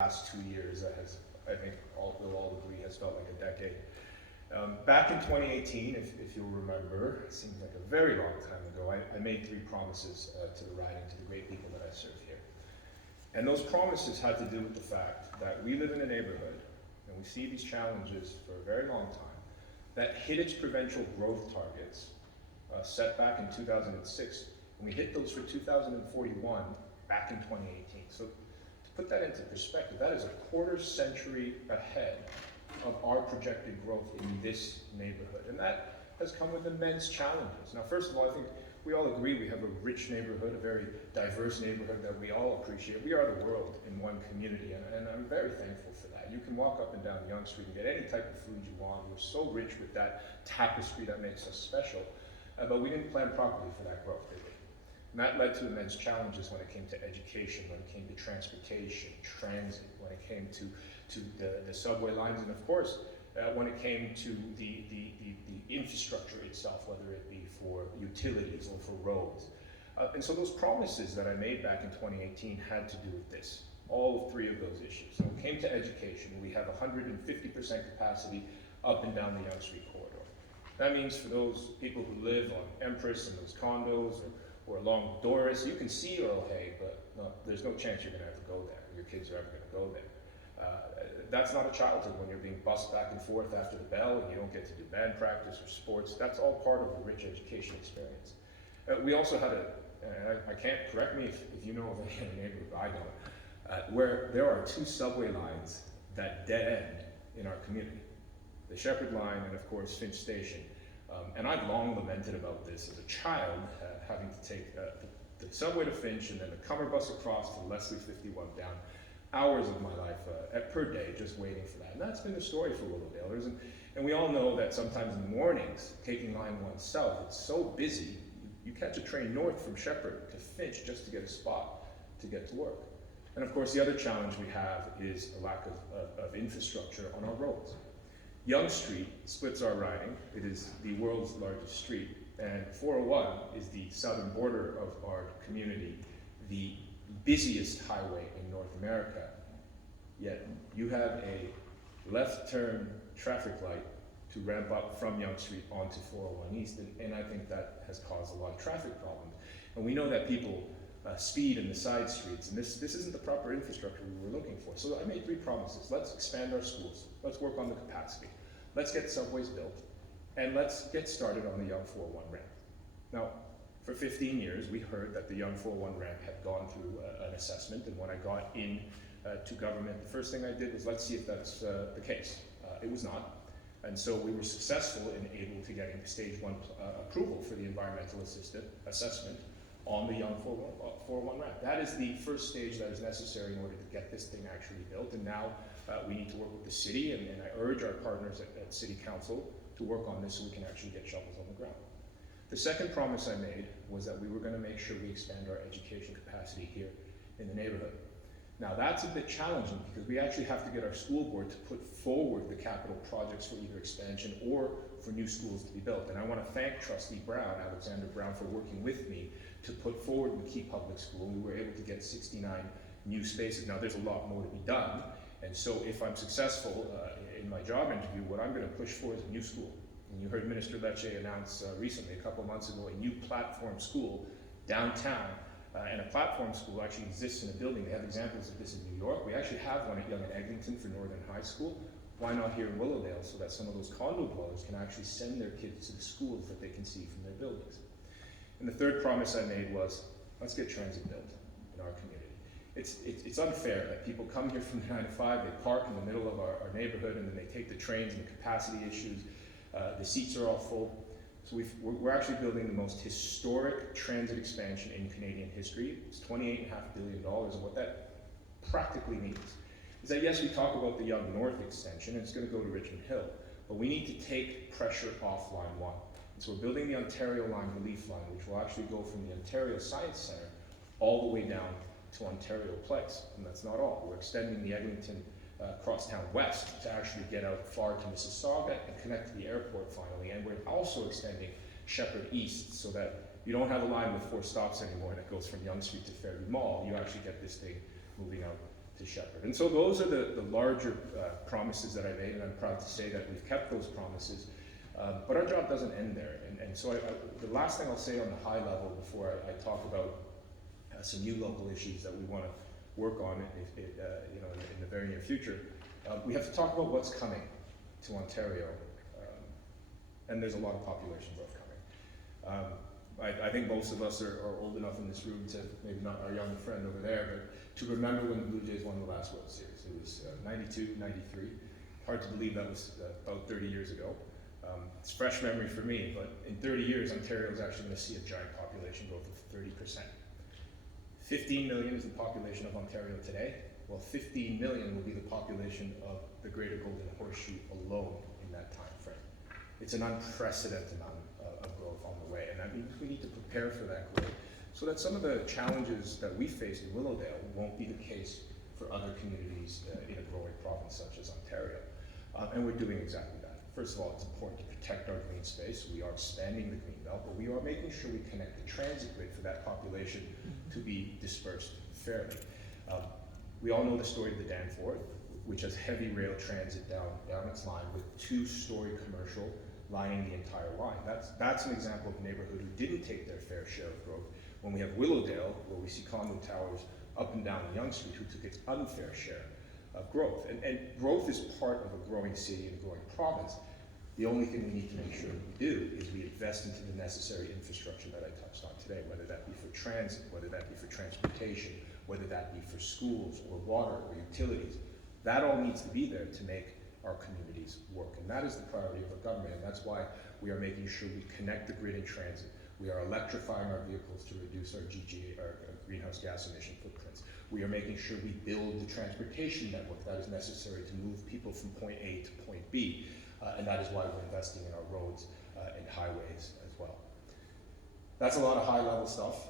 last 2 years that has, I think, we'll all agree, has felt like a decade. Back in 2018, if you'll remember, it seems like a very long time ago, I made 3 promises to the riding, to the great people that I serve here. And those promises had to do with the fact that we live in a neighborhood, and we see these challenges for a very long time, that hit its provincial growth targets set back in 2006, and we hit those for 2041 back in 2018. So to put that into perspective, that is a quarter century ahead of our projected growth in this neighborhood. And that has come with immense challenges. Now, first of all, I think we all agree we have a rich neighborhood, a very diverse neighborhood that we all appreciate. We are the world in one community, and I'm very thankful for that. You can walk up and down Yonge Street and get any type of food you want. We're so rich with that tapestry that makes us special, but we didn't plan properly for that growth, did we? And that led to immense challenges when it came to education, when it came to transportation, transit, when it came to the subway lines, and of course, when it came to the infrastructure itself, whether it be for utilities or for roads. And so those promises that I made back in 2018 had to do with this, all 3 of those issues. So when it came to education, we have 150% capacity up and down the Yonge Street corridor. That means for those people who live on Empress and those condos, or along Doris, you can see Earl Hay, but no, there's no chance you're going to have to go there. Your kids are ever going to go there. That's not a childhood when you're being bussed back and forth after the bell and you don't get to do band practice or sports. That's all part of a rich education experience. We also had and I can't, correct me if you know of any neighborhood, I don't, where there are 2 subway lines that dead end in our community. The Shepherd line and of course Finch Station. And I've long lamented about this as a child, having to take the subway to Finch and then the Cummer bus across to Leslie 51 down. Hours of my life per day just waiting for that. And that's been the story for Willowdalers. And we all know that sometimes in the mornings, taking line 1 south, it's so busy, you catch a train north from Shepherd to Finch just to get a spot to get to work. And of course, the other challenge we have is a lack of infrastructure on our roads. Yonge Street splits our riding. It is the world's largest street. And 401 is the southern border of our community, the busiest highway in North America, yet you have a left turn traffic light to ramp up from Yonge Street onto 401 East, and I think that has caused a lot of traffic problems. And we know that people speed in the side streets, and this isn't the proper infrastructure we were looking for. So I made 3 promises. Let's expand our schools, let's work on the capacity, let's get subways built, and let's get started on the Yonge 401 ramp. Now, for 15 years, we heard that the Yonge 401 ramp had gone through an assessment, and when I got in to government, the first thing I did was let's see if that's the case. It was not, and so we were successful in able to getting stage 1 approval for the environmental assessment on the Yonge 401 ramp. That is the first stage that is necessary in order to get this thing actually built, and now we need to work with the city, and I urge our partners at City Council to work on this so we can actually get shovels on the ground. The second promise I made was that we were going to make sure we expand our education capacity here in the neighborhood. Now that's a bit challenging because we actually have to get our school board to put forward the capital projects for either expansion or for new schools to be built. And I want to thank Trustee Brown, Alexander Brown, for working with me to put forward McKee Public School. We were able to get 69 new spaces. Now there's a lot more to be done, and so if I'm successful in my job interview, what I'm going to push for is a new school. And you heard Minister Lecce announce recently, a couple of months ago, a new platform school downtown. And a platform school actually exists in a building. They have examples of this in New York. We actually have one at Yonge and Eglinton for Northern High School. Why not here in Willowdale, so that some of those condo dwellers can actually send their kids to the schools that they can see from their buildings. And the third promise I made was, let's get transit built in our community. It's unfair that people come here from the 9 to 5, they park in the middle of our neighborhood, and then they take the trains and the capacity issues. The seats are all full. So we're actually building the most historic transit expansion in Canadian history. It's $28.5 billion, and what that practically means is that yes, we talk about the Yonge North extension, and it's going to go to Richmond Hill, but we need to take pressure off line 1. And so we're building the Ontario line relief line, which will actually go from the Ontario Science Centre all the way down to Ontario Place. And that's not all. We're extending the Eglinton Crosstown West to actually get out far to Mississauga and connect to the airport finally. And we're also extending Shepherd East so that you don't have a line with 4 stops anymore that goes from Yonge Street to Fairview Mall. You actually get this thing moving out shepherd. And so those are the larger promises that I made, and I'm proud to say that we've kept those promises. But our job doesn't end there. And so the last thing I'll say on the high level before I talk about some new local issues that we want to work on in the very near future, we have to talk about what's coming to Ontario. And there's a lot of population growth coming. I think most of us are old enough in this room to, maybe not our young friend over there, but to remember when the Blue Jays won the last World Series. It was 92, 93. Hard to believe that was about 30 years ago. It's fresh memory for me, but in 30 years, Ontario is actually going to see a giant population growth of 30%. 15 million is the population of Ontario today. Well, 15 million will be the population of the Greater Golden Horseshoe alone in that time frame. It's an unprecedented amount of growth on the way, and that means we need to prepare for that growth so that some of the challenges that we face in Willowdale won't be the case for other communities in a growing province such as Ontario. And we're doing exactly that. First of all, it's important to protect our green space. We are expanding the green belt, but we are making sure we connect the transit grid for that population to be dispersed fairly. We all know the story of the Danforth, which has heavy rail transit down its line with 2-story commercial lining the entire line. That's an example of a neighborhood who didn't take their fair share of growth. When we have Willowdale, where we see condo towers up and down Yonge Street, who took its unfair share of growth. And growth is part of a growing city and a growing province. The only thing we need to make sure we do is we invest into the necessary infrastructure that I touched on today, whether that be for transit, whether that be for transportation, whether that be for schools or water or utilities. That all needs to be there to make our communities work. And that is the priority of our government. And that's why we are making sure we connect the grid in transit. We are electrifying our vehicles to reduce our greenhouse gas emission footprints. We are making sure we build the transportation network that is necessary to move people from point A to point B. And that is why we're investing in our roads and highways as well. That's a lot of high-level stuff.